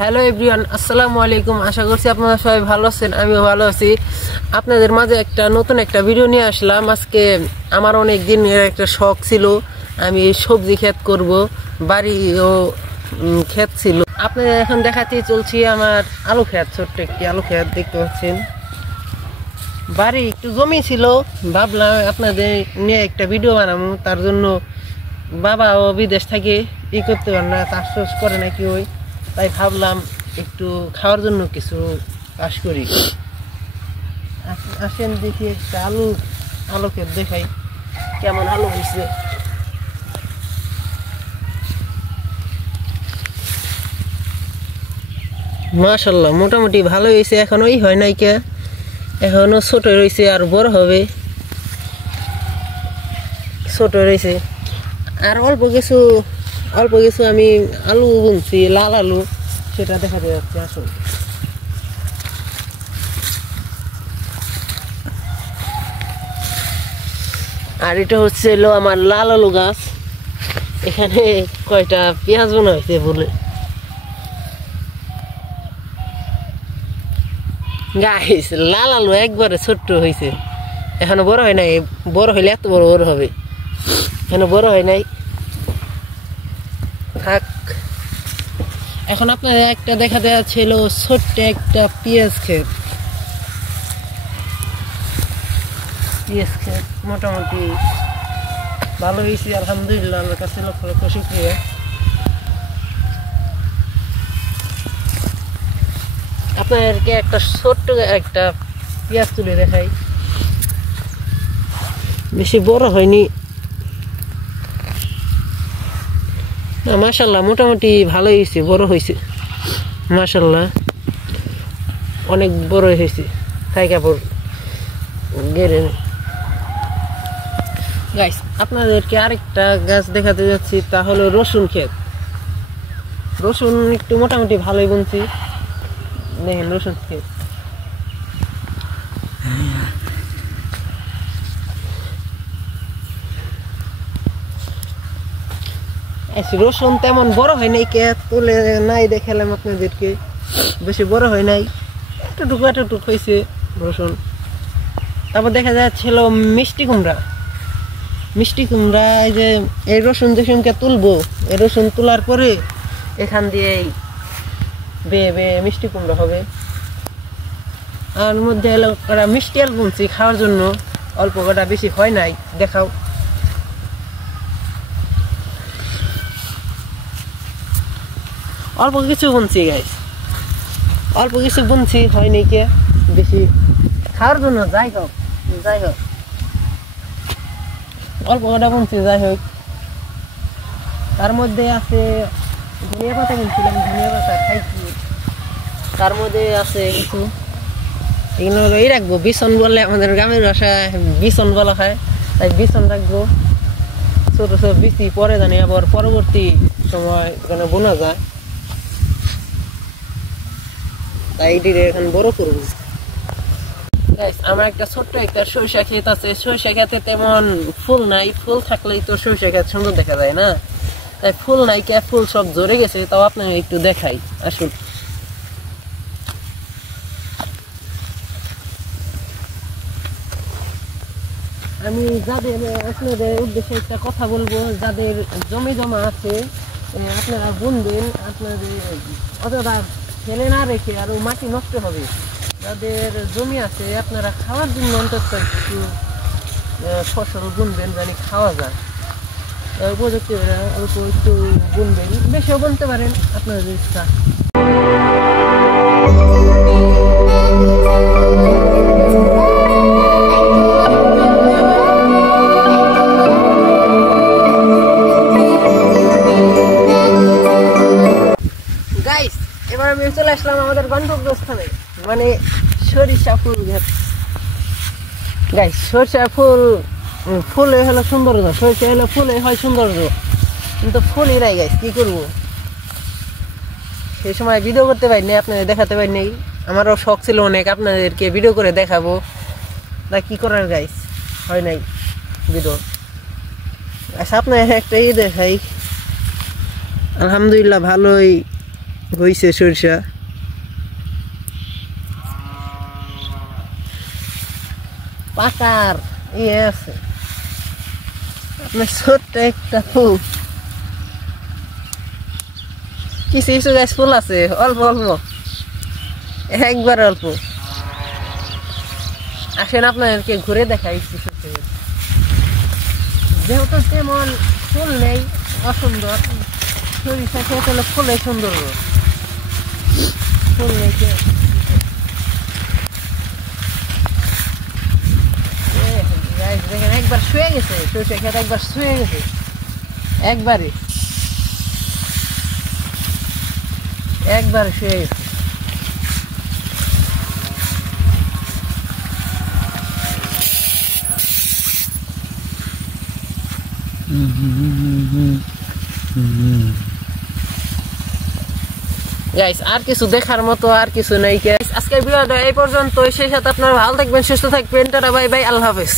Hello everyone, আসসালামু আলাইকুম। আশা করছি আপনারা সবাই ভালো আছেন, আমিও ভালো আছি। আপনাদের মাঝে নতুন একটা ভিডিও নিয়ে আসলাম। আজকে আমার অনেক দিনের একটা শখ ছিল, আমি সবজি ক্ষেত করব, বাড়িও ক্ষেত ছিল। আপনাদের এখন দেখাতে চলছি আমার আলু ক্ষেত, ছোট্ট একটি আলু ক্ষেত দেখতে পাচ্ছেন। বাড়ি একটু জমি ছিল, ভাবলাম আপনাদের নিয়ে একটা ভিডিও বানাবো। তার জন্য বাবাও বিদেশ থেকে করতে পারে না, চাষ করে নাকি ওই, তাই ভাবলাম একটু খাওয়ার জন্য কিছু চাষ করি। আসেন দেখি একটা আলু ক্ষেত দেখাই কেমন আলু হয়েছে। মাশাআল্লাহ মোটামুটি ভালো হয়েছে। এখন ওই হয় নাই কে, এখনো ছোট রয়েছে, আর বড় হবে। ছোট রয়েছে আর অল্প কিছু আমি আলু বুনছি, লাল আলু, সেটা দেখা যাচ্ছে। আসুন, আর এটা হচ্ছে আমার লাল আলু গাছ। এখানে কয়টা পেঁয়াজ বোনা হয়েছে বলে গাইস, লাল আলু একবারে ছোট্ট হয়েছে, এখনো বড় হয় নাই। বড় হইলে এত বড় বড় হবে, এখনো বড় হয় নাই। থাক, এখন আপনাদের একটা দেখাতে যাচ্ছিল ছোট্ট একটা পেঁয়াজ ক্ষেত। মোটামুটি ভালো হয়েছে, আলহামদুলিল্লাহ, আমার কাছে লক্ষ লক্ষ শুকরিয়া। আপনাদেরকে একটা ছোট্ট একটা পেঁয়াজ তুলে দেখাই, বেশি বড় হয়নি। মাশাআল্লাহ মোটামুটি ভালো হয়েছে, বড় হয়েছে মাশাআল্লাহ, অনেক বড় হয়েছে। তাই কাপড় গেড়ে গাইস, আপনাদেরকে আরেকটা গাছ দেখাতে যাচ্ছি, তা হলো রসুন ক্ষেত। রসুন একটু মোটামুটি ভালোই বুনছি, দেখেন রসুন ক্ষেত। রসুন তেমন বড় হয় নাই, কে তুলে নাই দেখালাম আপনাদেরকে, বেশি বড় হয় নাই, এতটুক হয়েছে রসুন। তারপর দেখা যাচ্ছিল মিষ্টি কুমড়া। এই যে এই রসুন যেসুনকে তুলবো, এই রসুন তোলার পরে এখান দিয়ে বেয়ে বেয়ে মিষ্টি কুমড়া হবে। আর মধ্যে মিষ্টি আলু বুনছি খাওয়ার জন্য, অল্প কটা, বেশি হয় নাই। দেখাও, অল্প কিছু বুনছি গাইস, অল্প কিছু বুনছি, হয় নাই কে বেশি খাওয়ার জন্য। যাই হোক অল্প কটা বুনছি, যাই হোক। তার মধ্যে আছে ধনিয়া পাতা বুনছিলাম, ধনিয়া পাতা খাইছি। তার মধ্যে আছে কিছু এগুলো এই রাখবো, বিছন বলে আমাদের গ্রামের ভাষায় বিছন বলা হয়, তাই বিছন রাখবো। ছোট ছোট বিচি পরে জানি আবার পরবর্তী সময় এখানে বোনা যায়, তাই এটির এখন বড় করবো। আমার একটা ছোট্ট একটা সরিষা ক্ষেত আছে। সরিষা ক্ষেতে তেমন ফুল নাই, ফুল থাকলেই তো সরিষা ক্ষেত সুন্দর দেখা যায় না, তাই ফুল নাই কে, ফুল সব ঝরে গেছে। তাও আপনাকে একটু দেখাই, আসুন। আমি আপনাদের উদ্দেশ্যে একটা কথা বলবো, যাদের জমি জমা আছে আপনারা বুনবেন, আপনাদের অতটা ফেলে না রেখে, আরো মাটি নষ্ট হবে। যাদের জমি আছে আপনারা খাওয়ার জন্য অন্তত একটু ফসল বুনবেন, জানি খাওয়া যায়। উপযুক্ত অল্প একটু বুনবেন, বেশিও বুনতে পারেন, আপনাদের ইচ্ছা। গাইস, এবার আমি চলে আসলাম আমাদের গন্তব্যস্থানে, মানে সরিষা ফুল ক্ষেত। গাইস, সরিষা ফুলে হলো সৌন্দর্য, সরিষা হলো ফুলে হয় সৌন্দর্য, কিন্তু ফুলই নাই গাইস, কি করবো। সেই সময় ভিডিও করতে পারিনি, আপনাদের দেখাতে পারিনি। আমারও শখ ছিল অনেক আপনাদেরকে ভিডিও করে দেখাবো, তা কি করার গাইস, হয় নাই ভিডিও। আচ্ছা, আপনার একটা দেখাই, আলহামদুলিল্লাহ ভালোই হইছে সরিষা পাকার ইয়ে আছে আপনার ছোট্ট একটা ফুল কিছু কিছু গাছ ফুল আছে অল্প অল্প একবার অল্প আসেন আপনাদেরকে ঘুরে দেখাইছি যেহেতু তেমন ফুল নেই অসুন্দর সরিষা খেয়ে তাহলে ফুলে সুন্দর ফুল নেই দেখেন একবার শুয়ে গেছে সরিষা খেয়ে একবার শুয়ে গেছে একবারে শুয়ে গেছে গাইস আর কিছু দেখার মতো আর কিছু নাই। আজকের ভিডিওটা এই পর্যন্ত, সেই সাথে আপনারা ভালো থাকবেন, সুস্থ থাকবেন, টাটা বাই বাই, আল্লাহ হাফেজ।